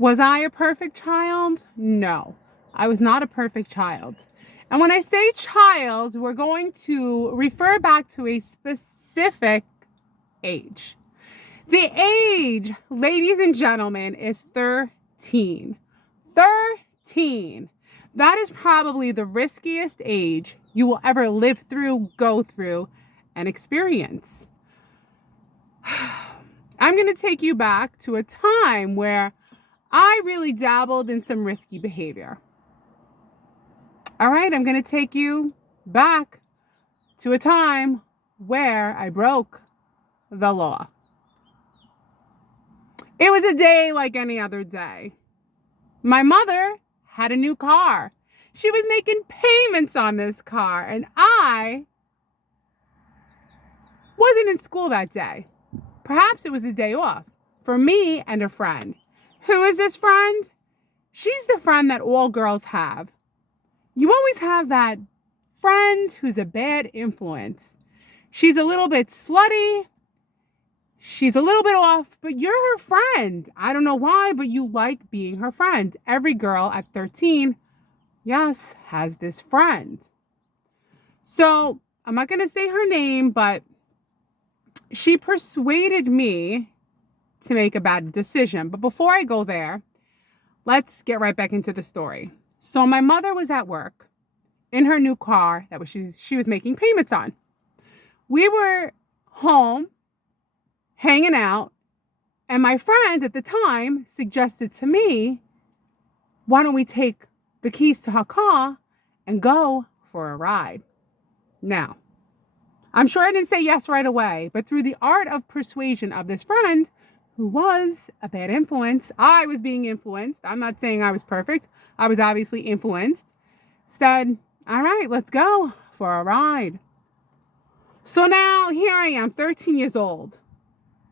Was I a perfect child? No, I was not a perfect child. And when I say child, we're going to refer back to a specific age. The age, ladies and gentlemen, is 13. 13. That is probably the riskiest age you will ever live through, go through, and experience. I'm going to take you back to a time where I really dabbled in some risky behavior. All right, I'm going to take you back to a time where I broke the law. It was a day like any other day. My mother had a new car. She was making payments on this car, and I wasn't in school that day. Perhaps it was a day off for me and a friend. Who is this friend? She's the friend that all girls have. You always have that friend who's a bad influence. She's a little bit slutty. She's a little bit off, but you're her friend. I don't know why, but you like being her friend. Every girl at 13, yes, has this friend. So I'm not going to say her name, but she persuaded me to make a bad decision. But before I go there, let's get right back into the story. So my mother was at work in her new car that she was making payments on. We were home hanging out, and my friend at the time suggested to me, why don't we take the keys to her car and go for a ride? Now, I'm sure I didn't say yes right away, but through the art of persuasion of this friend, who was a bad influence, I was being influenced. I'm not saying I was perfect. I was obviously influenced. Said, all right, let's go for a ride. So now here I am, 13 years old.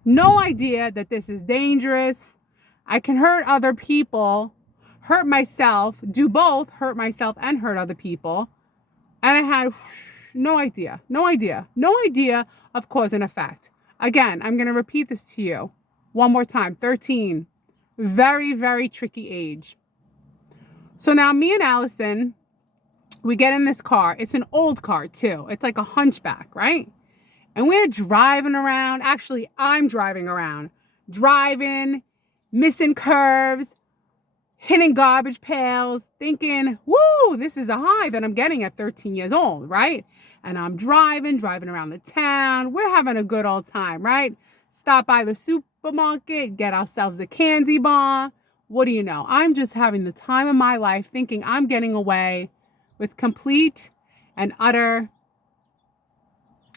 No idea that this is dangerous. I can hurt other people, hurt myself, do both, hurt myself and hurt other people. And I had no idea of cause and effect. Again, I'm going to repeat this to you one more time. 13, very, very tricky age. So now me and Allison, we get in this car. It's an old car too. It's like a hunchback, right? And we're driving around. Actually, I'm driving around. Driving, missing curves, hitting garbage pails, thinking, woo, this is a high that I'm getting at 13 years old, right? And I'm driving around the town. We're having a good old time, right? Stop by the supermarket, get ourselves a candy bar. What do you know? I'm just having the time of my life thinking I'm getting away with complete and utter,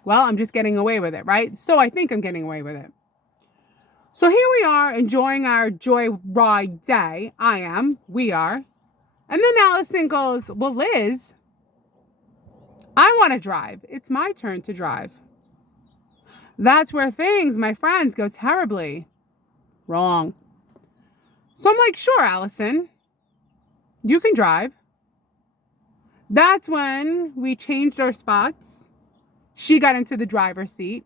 well, I'm just getting away with it, right? So I think I'm getting away with it. So here we are enjoying our joyride day. We are. And then Allison goes, well, Liz, I want to drive. It's my turn to drive. That's where things, my friends, go terribly wrong. So I'm like, sure, Allison, you can drive. That's when we changed our spots. She got into the driver's seat.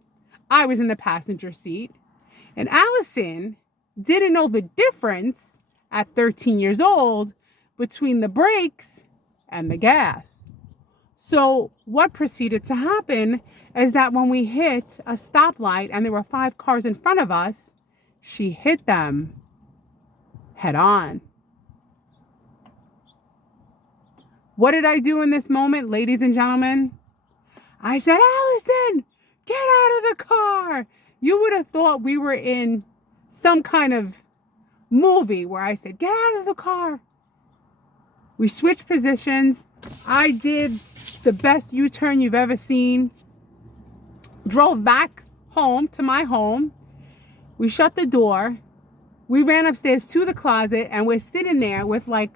I was in the passenger seat. And Allison didn't know the difference at 13 years old between the brakes and the gas. So what proceeded to happen is that when we hit a stoplight and there were 5 cars in front of us, she hit them head on. What did I do in this moment, ladies and gentlemen? I said, Allison, get out of the car. You would have thought we were in some kind of movie where I said, get out of the car. We switched positions. I did the best U-turn you've ever seen. Drove back home to my home. We shut the door. We ran upstairs to the closet, and we're sitting there with like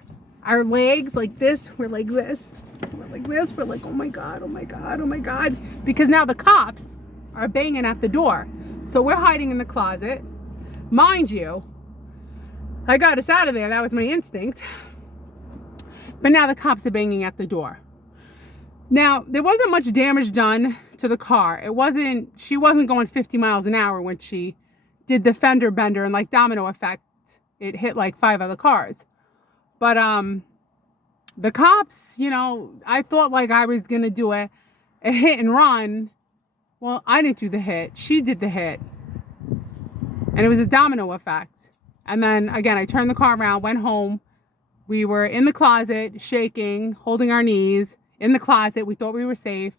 our legs like this. We're like this. We're like this. We're like, oh my God, oh my God, oh my God. Because now the cops are banging at the door. So we're hiding in the closet. Mind you, I got us out of there. That was my instinct. But now the cops are banging at the door. Now, there wasn't much damage done to the car. She wasn't going 50 miles an hour when she did the fender bender and like domino effect it hit like 5 other cars. But the cops, I thought like I was going to do a hit and run. Well, I didn't do the hit. She did the hit. And it was a domino effect. And then again, I turned the car around, went home. We were in the closet, shaking, holding our knees in the closet. We thought we were safe.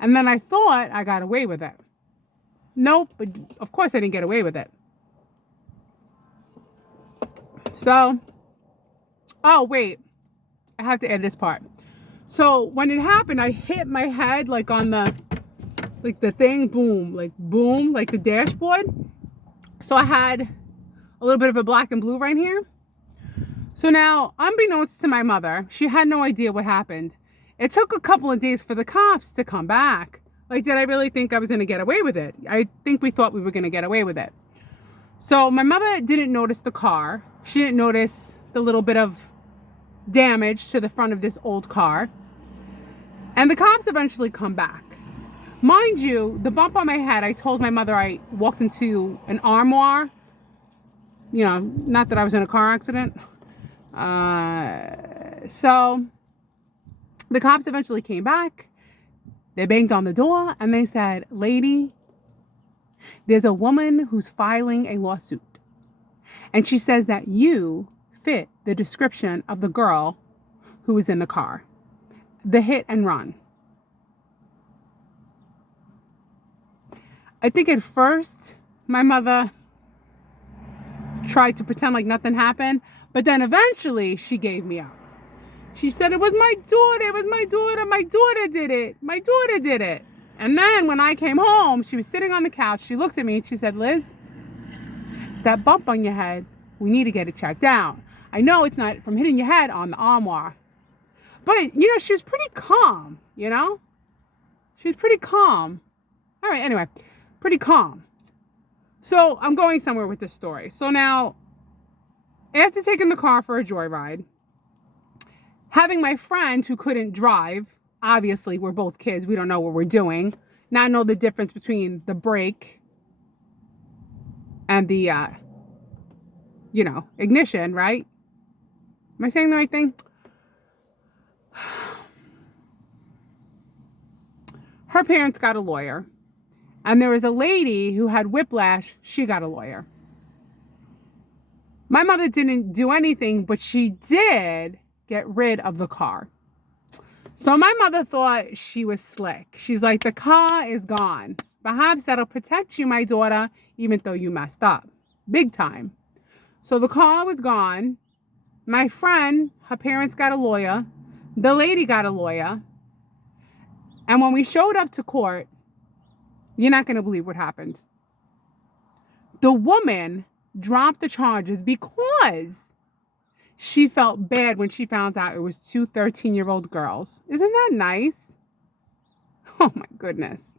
And then I thought I got away with it. Nope, but of course I didn't get away with it. So, oh wait, I have to add this part. So when it happened, I hit my head like on the thing, boom, like the dashboard. So I had a little bit of a black and blue right here. So now, unbeknownst to my mother, she had no idea what happened. It took a couple of days for the cops to come back. Like, did I really think I was going to get away with it? I think we thought we were going to get away with it. So my mother didn't notice the car. She didn't notice the little bit of damage to the front of this old car. And the cops eventually come back. Mind you, the bump on my head, I told my mother I walked into an armoire. Not that I was in a car accident. So the cops eventually came back. They banged on the door and they said, "Lady, there's a woman who's filing a lawsuit. And she says that you fit the description of the girl who was in the car. The hit and run." I think at first my mother tried to pretend like nothing happened, but then eventually she gave me up. She said, "It was my daughter, my daughter did it. And then when I came home, she was sitting on the couch, she looked at me and she said, "Liz, that bump on your head, we need to get it checked down. I know it's not from hitting your head on the armoire." But, she was pretty calm, She was pretty calm. All right, anyway, pretty calm. So I'm going somewhere with this story. So now, after taking the car for a joyride, having my friend who couldn't drive, obviously we're both kids, we don't know what we're doing, not know the difference between the brake and the, ignition, right? Am I saying the right thing? Her parents got a lawyer. And there was a lady who had whiplash. She got a lawyer. My mother didn't do anything, but she did get rid of the car. So my mother thought she was slick. She's like, "The car is gone. Perhaps that'll protect you, my daughter, even though you messed up. Big time." So the car was gone. My friend, her parents got a lawyer. The lady got a lawyer. And when we showed up to court, you're not going to believe what happened. The woman dropped the charges because she felt bad when she found out it was two 13-year-old girls. Isn't that nice? Oh my goodness.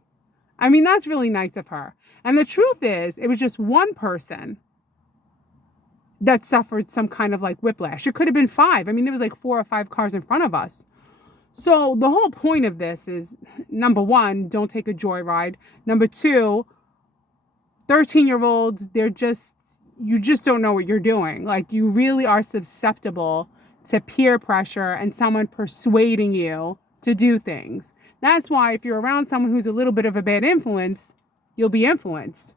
I mean, that's really nice of her. And the truth is, it was just one person that suffered some kind of like whiplash. It could have been 5. I mean, there was like 4 or 5 cars in front of us. So the whole point of this is, number 1, don't take a joyride. Number 2, 13-year-olds, you just don't know what you're doing. Like, you really are susceptible to peer pressure and someone persuading you to do things. That's why if you're around someone who's a little bit of a bad influence, you'll be influenced.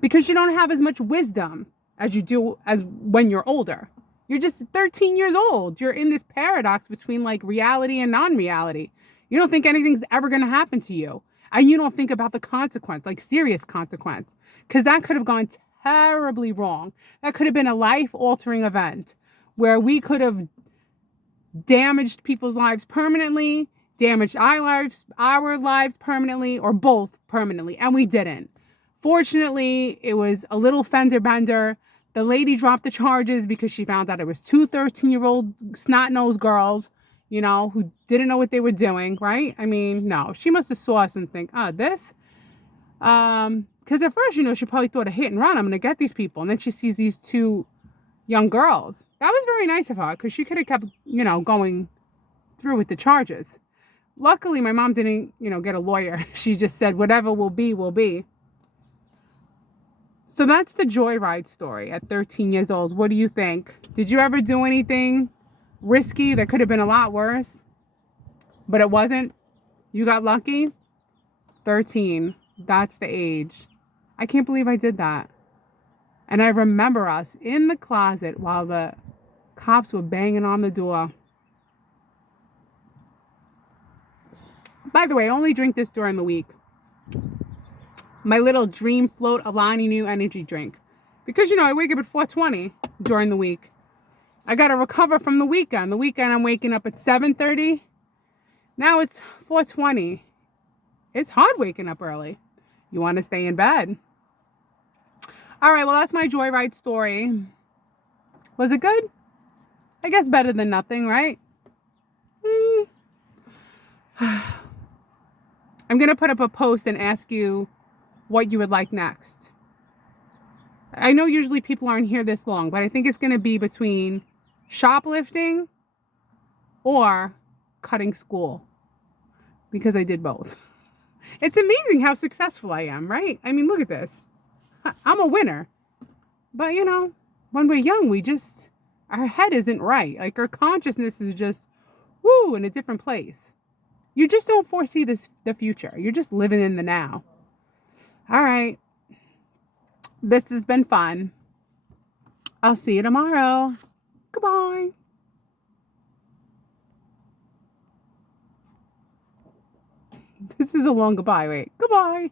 Because you don't have as much wisdom as you do as when you're older. You're just 13 years old. You're in this paradox between like reality and non-reality. You don't think anything's ever going to happen to you. And you don't think about the consequence, like serious consequence. Because that could have gone terribly wrong. That could have been a life-altering event where we could have damaged people's lives permanently, damaged our lives permanently, or both permanently. And we didn't. Fortunately, it was a little fender bender. The lady dropped the charges because she found out it was 2 13-year-old snot-nosed girls, who didn't know what they were doing, right? I mean, no. She must have saw us and think, this? Because at first, she probably thought a hit and run. I'm going to get these people. And then she sees these 2 young girls. That was very nice of her because she could have kept, going through with the charges. Luckily, my mom didn't, get a lawyer. She just said, whatever will be, will be. So that's the joyride story at 13 years old. What do you think? Did you ever do anything risky that could have been a lot worse, but it wasn't? You got lucky? 13. That's the age. I can't believe I did that. And I remember us in the closet while the cops were banging on the door. By the way, I only drink this during the week. My little Dream Float Alani Nu energy drink. Because, I wake up at 4:20 during the week. I got to recover from the weekend. The weekend I'm waking up at 7:30. Now it's 4:20. It's hard waking up early. You want to stay in bed. All right, well, that's my joyride story. Was it good? I guess better than nothing, right? I'm going to put up a post and ask you what you would like next. I know usually people aren't here this long, but I think it's going to be between shoplifting or cutting school, because I did both. It's amazing how successful I am, right? I mean, look at this. I'm a winner. But, when we're young, our head isn't right. Like, our consciousness is just, in a different place. You just don't foresee the future. You're just living in the now. All right. This has been fun. I'll see you tomorrow. Goodbye. This is a long goodbye. Wait. Goodbye.